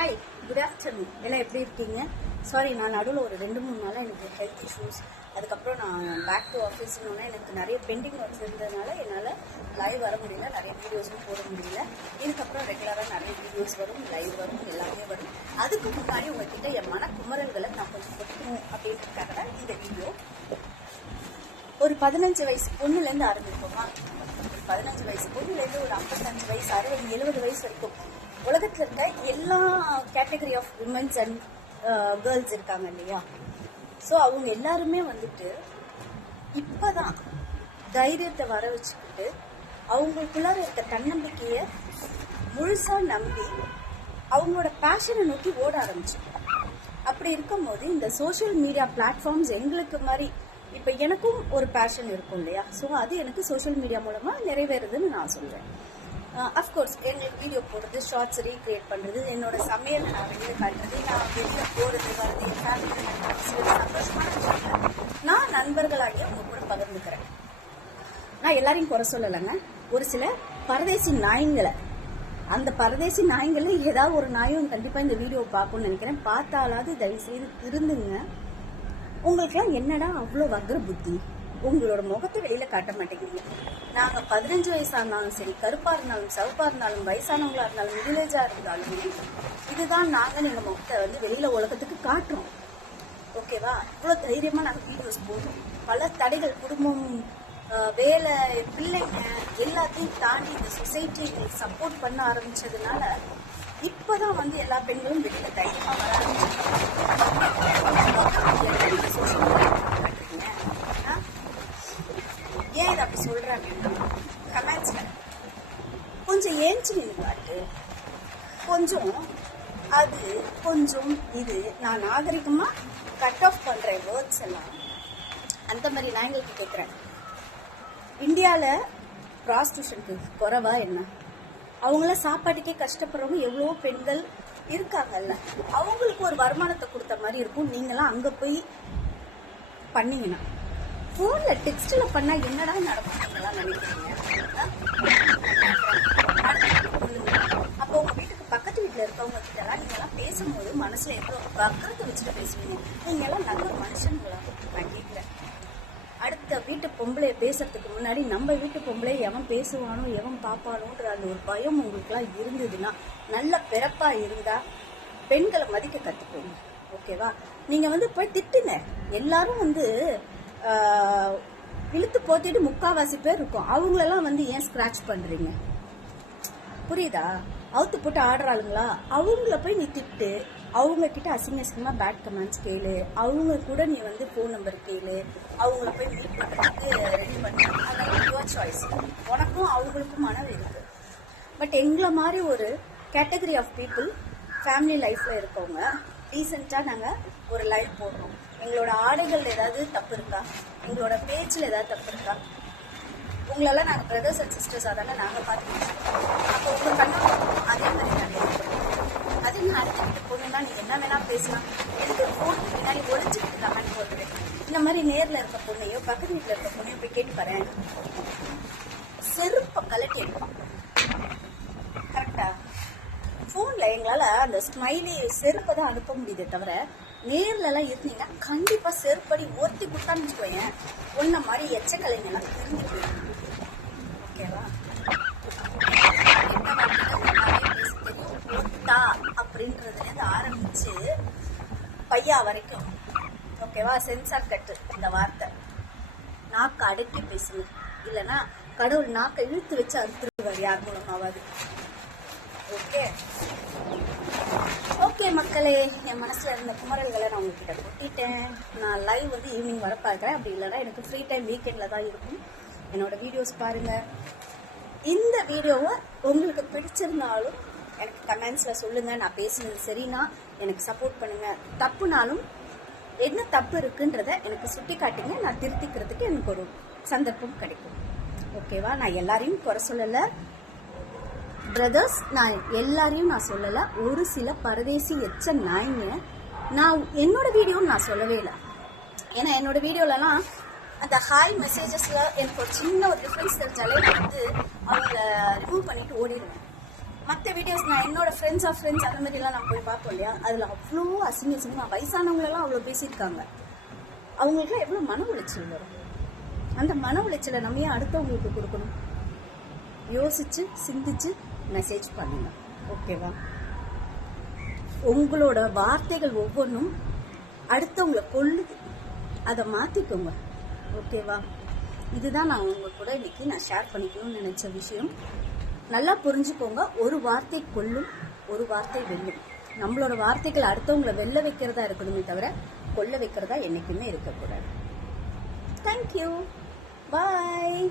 Hi, good afternoon. எல்லாம் எப்படி இருக்கீங்க? சாரி, நான் நடுவில் ஒரு 2-3 நாளாக எனக்கு ஹெல்த் இஷ்யூஸ், அதுக்கப்புறம் நான் பேக் டு ஆஃபீஸ்னோடனே எனக்கு நிறைய பெண்டிங் ஒர்க்ஸ் இருந்ததுனால என்னால் லைவ் வர முடியல, நிறைய வீடியோஸும் போட முடியல. இதுக்கப்புறம் ரெகுலராக நிறைய வீடியோஸ் வரும், லைவ் வரும், எல்லாமே வரும். அதுக்கு முன்னாடி உங்ககிட்ட என் மன குமரல்களை நான் கொஞ்சம் கொடுக்கணும் அப்படின்றதுக்காக தான் இந்த வீடியோ. ஒரு 15 வயசு பொண்ணுலேருந்து ஆரம்பிப்போமா? ஒரு 15 வயசு பொண்ணுலேருந்து ஒரு 55 வயசு, 60, 70 வயசு வரைக்கும் உலகத்தில் இருக்க எல்லா category of women's and girls இருக்காங்க இல்லையா? ஸோ அவங்க எல்லாருமே வந்துட்டு இப்போதான் தைரியத்தை வர வச்சுக்கிட்டு அவங்களுக்குள்ளார இருக்க தன்னம்பிக்கையை முழுசாக நம்பி அவங்களோட பேஷனை நோக்கி ஓட ஆரம்பிச்சிருக்காங்க. அப்படி இருக்கும்போது இந்த சோஷியல் மீடியா பிளாட்ஃபார்ம்ஸ் எங்களுக்கு மாதிரி இப்போ எனக்கும் ஒரு பேஷன் இருக்கும் இல்லையா? ஸோ அது எனக்கு சோஷியல் மீடியா மூலமாக நிறைவேறுதுன்னு நான் சொல்லுவேன். அஃப்கோர்ஸ் எங்களுக்கு வீடியோ போடுறது, ஷார்ட்ஸ் ரீக்ரியேட் பண்ணுறது, என்னோட சமையலை நான் வெளியே காட்டுறது, நான் வெளியில் போகிறது வர்றது, என் ஃபேமிலியில் சந்தோஷமான விஷயங்களை நான் நண்பர்களாகிய உங்க கூட பகிர்ந்துக்கிறேன். நான் எல்லாரையும் குறை சொல்லலைங்க. ஒரு சில பரதேசி நாய்ங்களை, அந்த பரதேசி நாய்களில் ஏதாவது ஒரு நாயும் கண்டிப்பாக இந்த வீடியோ பார்க்கணும்னு நினைக்கிறேன். பார்த்தாலாவது தயவு செய்து திருந்துங்க. உங்களுக்குலாம் என்னடா அவ்வளோ வக்ர புத்தி? உங்களோட முகத்தை வெளியில காட்ட மாட்டேங்கிறீங்க. நாங்கள் 15 வயசா இருந்தாலும் சரி, கருப்பா இருந்தாலும், சவுப்பா இருந்தாலும், வயசானவங்களா இருந்தாலும், மிடிலேஜா இருந்தாலும், இதுதான் நாங்கள் எங்கள் முகத்தை வெளியில உலகத்துக்கு காட்டுறோம். ஓகேவா? இவ்வளோ தைரியமா நாங்கள் வீடியோஸ் போடுறோம். பல தடைகள், குடும்பம், வேலை, பிள்ளைங்க எல்லாத்தையும் தாண்டி இந்த சொசைட்டி சப்போர்ட் பண்ண ஆரம்பிச்சதுனால இப்பதான் எல்லா பெண்களும் வெளியில தைரியமா வர ஆரம்பிச்சிருக்காங்க. ஏன் இதை அப்படி சொல்றாங்க? கமெண்ட்ஸ்ல கொஞ்சம் ஏஞ்சி நின்று காட்டு, கொஞ்சம் அது, கொஞ்சம் இது. நான் நாகரிகமா கட் ஆஃப் பண்ற வேர்ட்ஸ் எல்லாம் அந்த மாதிரி நான் எங்களுக்கு கேட்குறேன். இந்தியாவில் ப்ராஸ்டியூஷனுக்கு குறைவா என்ன? அவங்கள சாப்பாட்டுக்கே கஷ்டப்படுறவங்க எவ்வளோ பெண்கள் இருக்காங்கல்ல, அவங்களுக்கு ஒரு வருமானத்தை கொடுத்த மாதிரி இருக்கும். நீங்களாம் அங்கே போய் பண்ணீங்கன்னா, ஃபோன்ல டெக்ஸ்ட்ல பண்ணா என்னடா நடக்கும் நினைக்கிறீங்க? அப்போ உங்க வீட்டுக்கு பக்கத்து வீட்டுல இருக்கவங்க கிட்ட எல்லாம் நீங்க எல்லாம் பேசும்போது மனசுல எவ்வளவு வக்கரத்தை வச்சுட்டு பேசுவீங்க? நீங்க எல்லாம் நல்ல மனுஷங்களா? நான் கேட்கிறேன். அடுத்த வீட்டு பொம்பளைய பேசுறதுக்கு முன்னாடி நம்ம வீட்டு பொம்பளை எவன் பேசுவானோ, எவன் பாப்பானோன்ற அந்த ஒரு பயம் உங்களுக்கு எல்லாம் இருந்ததுன்னா, நல்ல பிறப்பா இருந்தா பெண்களை மதிக்க கத்துக்கோங்க. ஓகேவா? நீங்க போய் திட்டுங்க. எல்லாரும் இழுத்து போத்திட்டு முக்காவாசி பேர் இருக்கும். அவங்களெல்லாம் ஏன் ஸ்கிராச் பண்றீங்க? புரியுதா? அவுத்து போட்டு ஆடுறாளுங்களா? அவங்கள போய் நீ திட்டு, அவங்க கிட்ட அசிங்கமா பேட் கமெண்ட்ஸ் கேளு, அவங்க கூட நீ ஃபோன் நம்பர் கேளு, அவங்கள போய் மீட் பண்றதுக்கு ரெடி பண்ணி, அதெல்லாம் யுவர் சாய்ஸ். உனக்கும் அவங்களுக்கும் மனது இருக்கு. பட் எங்களை மாதிரி ஒரு கேட்டகரி ஆஃப் பீப்புள் ஃபேமிலி லைஃப்ல இருக்கவங்க ரீசெண்டாக நாங்கள் ஒரு லைவ் போடுறோம். எங்களோட ஆடைகள் ஏதாவது தப்பு இருக்கா? எங்களோட பேச்சில் ஏதாவது தப்பு இருக்கா? உங்களெல்லாம் நாங்கள் பிரதர்ஸ் அண்ட் சிஸ்டர்ஸாக தானே நாங்கள் பார்த்து, அப்போ உங்கள் கண்ணு அதே மாதிரி நிறைய அது அடுத்த வீட்டு பொண்ணுன்னா நீங்கள் என்ன வேணால் பேசலாம். எதுக்கு ஃபோனுக்கு பின்னாடி ஒழிச்சுக்கிட்டு கமெண்ட் போடுறது? இந்த மாதிரி நேரில் இருக்க பொண்ணையோ பக்கத்து வீட்டில் இருக்க பொண்ணையோ போய் கேட்டு பாரு, செருப்பை கலட்டி எடுப்பான். கரெக்டா? ஃபோன்ல எங்களால் அந்த ஸ்மைலி செருப்பை தான் அனுப்ப முடியுதே தவிர, நேர்ல எல்லாம் இருந்தீங்கன்னா கண்டிப்பா செருப்படி ஒருத்தி கொடுத்தான்னு வச்சுக்கோங்க, ஒன்ன மாதிரி எச்சக்கலைங்கெல்லாம் தெரிஞ்சு போயிடும். ஓகேவா? ஒத்தா அப்படின்றதுலேருந்து ஆரம்பிச்சு பையா வரைக்கும், ஓகேவா? சென்சார் கட்டு இந்த வார்த்தை. நாக்கு அடக்கி பேசுங்க, இல்லைன்னா கடவுள் நாக்கை இழுத்து வச்சு அறுத்துருவார் யார் மூலமாவது. ஓகே ஓகே மக்களே, என் மனசுல இருந்த குமரல்களை நான் உங்ககிட்ட கொட்டிட்டேன். நான் லைவ் ஈவினிங் வர பார்க்குறேன். அப்படி இல்லைன்னா எனக்கு ஃப்ரீ டைம் வீக்கெண்ட்ல தான் இருக்கும். என்னோட வீடியோஸ் பாருங்க. இந்த வீடியோவை உங்களுக்கு பிடிச்சிருந்தாலும் எனக்கு கமெண்ட்ஸ்ல சொல்லுங்க. நான் பேசுனது சரினா எனக்கு சப்போர்ட் பண்ணுங்க. தப்புனாலும் என்ன தப்பு இருக்குன்றத எனக்கு சுட்டி காட்டுங்க. நான் திருத்திக்கிறதுக்கு எனக்கு ஒரு சந்தர்ப்பம் கிடைக்கும். ஓகேவா? நான் எல்லாரையும் குறை சொல்லலை பிரதர்ஸ், நான் எல்லாரையும் நான் சொல்லலை. ஒரு சில பரதேசி எச்ச நாய்ங்க நான் என்னோட வீடியோன்னு நான் சொல்லவே இல்லை. ஏன்னா என்னோட வீடியோலலாம் அந்த ஹாய் மெசேஜஸ்ல எனக்கு ஒரு சின்ன ஒரு டிஃப்ரென்ஸ் தெரிஞ்சாலே அவங்கள ரிமூவ் பண்ணிட்டு ஓடிடுவேன். மற்ற வீடியோஸ் நான் என்னோட ஃப்ரெண்ட்ஸ் அந்த மாதிரிலாம் நான் போய் பார்ப்போம் இல்லையா, அதில் அவ்வளோ அசிங்கமாக வயசானவங்களெல்லாம் அவ்வளோ பேசியிருக்காங்க. அவங்களுக்குலாம் எவ்வளோ மன உளைச்சல் வரும். அந்த மன உளைச்சலை நம்ம ஏன் அடுத்தவங்களுக்கு கொடுக்கணும்? யோசிச்சு சிந்திச்சு மெசேஜ் பண்ணுங்க, ஓகேவா? உங்களோட வார்த்தைகள் ஒவ்வொன்றும் அடுத்தவங்களை கொல்லுது, அதை மாற்றிக்கோங்க, ஓகேவா? இதுதான் நான் உங்க கூட இன்னைக்கு நான் ஷேர் பண்ணிக்கணும்னு நினைச்ச விஷயம். நல்லா புரிஞ்சுக்கோங்க, ஒரு வார்த்தை கொல்லும், ஒரு வார்த்தை வெல்லும். நம்மளோட வார்த்தைகள் அடுத்தவங்களை வெல்ல வைக்கிறதா இருக்கணுமே தவிர கொல்ல வைக்கிறதா என்னைக்குமே இருக்கக்கூடாது. தேங்க்யூ, பாய்.